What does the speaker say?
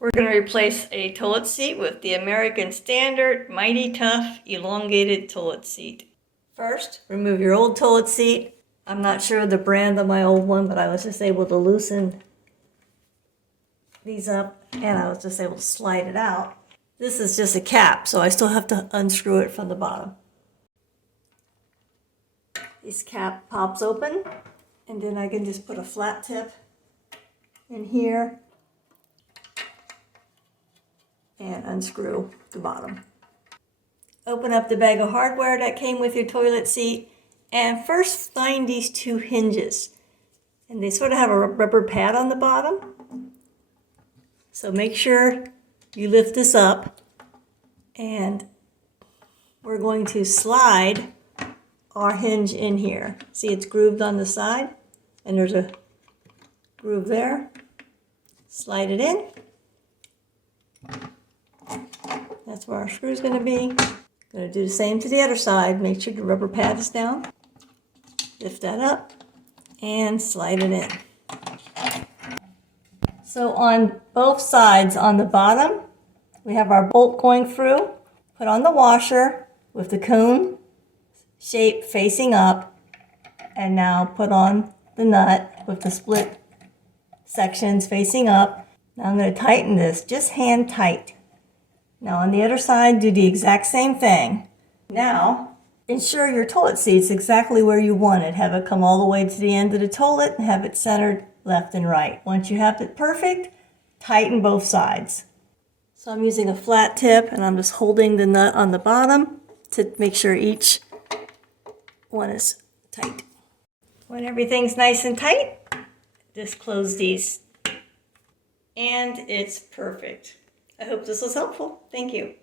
We're going to replace a toilet seat with the American Standard Mighty Tuff elongated toilet seat. First, remove your old toilet seat. I'm not sure of the brand of my old one, but I was just able to loosen these up and I was just able to slide it out. This is just a cap, so I still have to unscrew it from the bottom. This cap pops open and then I can just put a flat tip in here and unscrew the bottom. Open up the bag of hardware that came with your toilet seat and first find these two hinges. And they sort of have a rubber pad on the bottom. So make sure you lift this up and we're going to slide our hinge in here. See, it's grooved on the side and there's a groove there. Slide it in. That's where our screw is going to be. Going to do the same to the other side. Make sure the rubber pad is down. Lift that up and slide it in. So on both sides on the bottom, we have our bolt going through. Put on the washer with the cone shape facing up. And now put on the nut with the split sections facing up. Now I'm going to tighten this, just hand tight. Now on the other side, do the exact same thing. Now, ensure your toilet seat's exactly where you want it. Have it come all the way to the end of the toilet and have it centered left and right. Once you have it perfect, tighten both sides. So I'm using a flat tip and I'm just holding the nut on the bottom to make sure each one is tight. When everything's nice and tight, just close these. And it's perfect. I hope this was helpful. Thank you.